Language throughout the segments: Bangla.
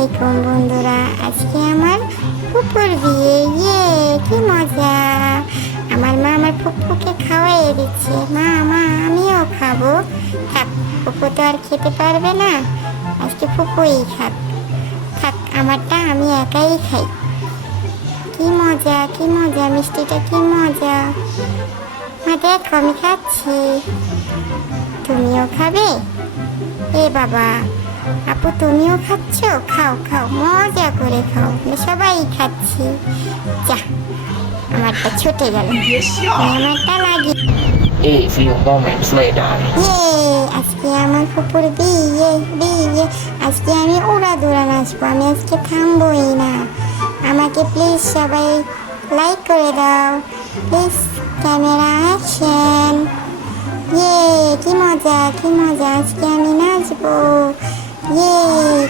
আলাইকুম বন্ধুরা, আজকে আমার ফুপুর বিয়ে। কি মজা! আমার মা আমার ফুপুকে খাওয়াই দিচ্ছে। মা মা আমিও খাবো। থাক, ফুপু তো আর খেতে পারবে না, আজকে ফুপুই খাক। থাক, আমারটা আমি একাই খাই। কি মজা, কি মজা, মিষ্টিটা কি মজা! মা দেখো আমি খাচ্ছি, তুমিও খাবে? এ বাবা, আপু তুমিও খাচ্ছ? খাও খাও, মজা করে খাও, সবাই খাচ্ছি। যা, আমারটা ছুটে গেল, আমারটা লাগে। A few moments later. আজকে আমার ফুপুর বিয়ে বিয়ে। আজকে আমি উড়াদুরা নাচবো, আমি আজকে থামবোই না। আমাকে প্লিজ সবাই লাইক করে দাও প্লিজ। Camera action. কি মজা, কি মজা, আজকে আমি নাচবো।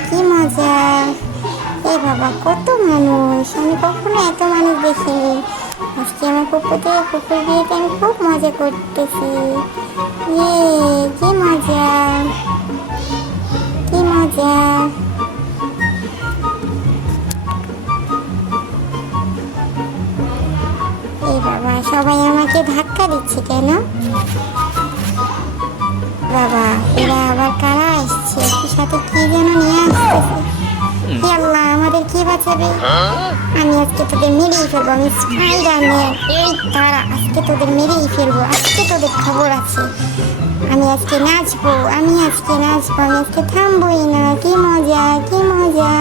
কি মজা! এ বাবা, কত মানুষ! আমি কখনো এত মানুষ দেখিনি। আজকে আমার ফুপুর বিয়েতে আমি খুব মজা করতেছি। কি মজা, কি মজা! এ বাবা, সবাই আমাকে ধাক্কা দিচ্ছে কেন? বাবা, এরা আবার কারা আসছে? সাথে কি যেন নিয়ে আসতেছে। হে আল্লাহ, আমাদের কি বাঁচাবে? আমি আজকে তোদের মেরেই ফেলবো, আমি স্পাইডারম্যান। এই তারা, আজকে তোদের মেরেই ফেলবো, আজকে তোদের খবর আছে। আমি আজকে নাচবো, আমি আজকে নাচবো, আমি আজকে থামবোই না। কি মজা, কি মজা!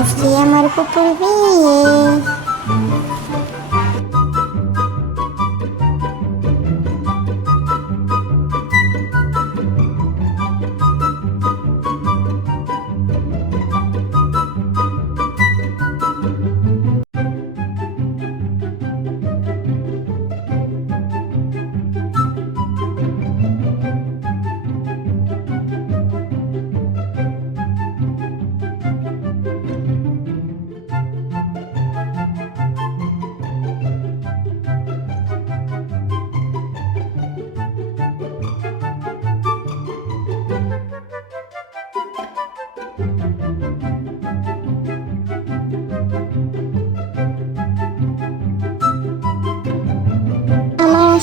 আজকে আমার ফুপুর বিয়ে।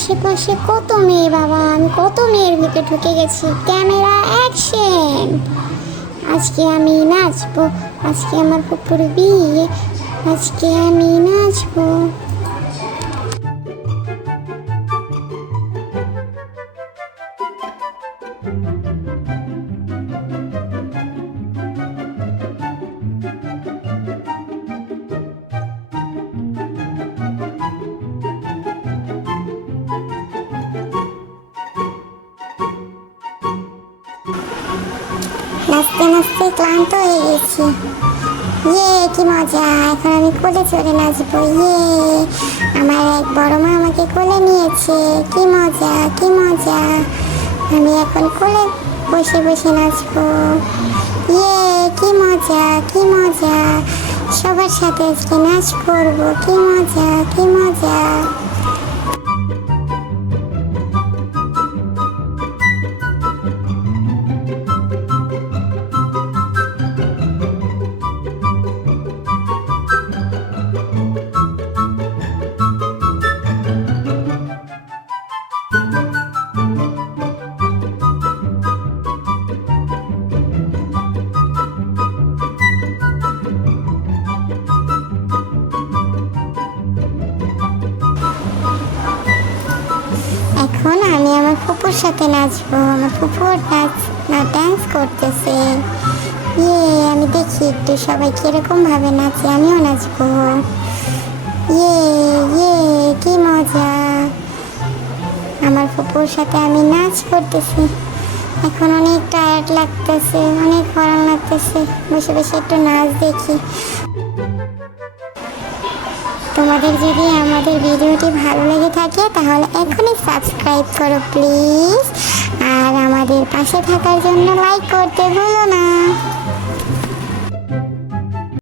আশেপাশে কত মেয়ে বাবা, আমি কত মেয়ের ভিতরে ঢুকে গেছি। Camera action. আজকে আমি নাচবো, আজকে আমার ফুপুর বিয়ে, আজকে আমি নাচবো। নাচতে নাচতে ক্লান্ত হয়ে গেছি। কি মজা! এখন আমি কোলে চড়ে নাচবো। আমার এক বড় মা আমাকে কোলে নিয়েছে। কি মজা, কি মজা! আমি এখন কোলে বসে বসে নাচবো। কি মজা, কি মজা! সবার সাথে আজকে নাচ করবো। কি মজা, কি মজা! এখন আমি আমার ফুপুর সাথে নাচবো। আমার ফুপুর ডান্স করতেছে। আমি দেখি একটু সবাই কিরকম ভাবে নাচে, আমিও নাচবো। কি মজা! আমার ফুপুর সাথে আমি নাচ করতেছি। এখন অনেক টায়ার্ড লাগতেছে, অনেক গরম লাগতেছে, বসে বসে একটু নাচ দেখি। তোমাদের যদি আমাদের ভিডিওটি ভালো লেগে থাকে তাহলে এখনই সাবস্ক্রাইব করো প্লিজ, আর আমাদের পাশে থাকার জন্য লাইক করতে ভুলো না।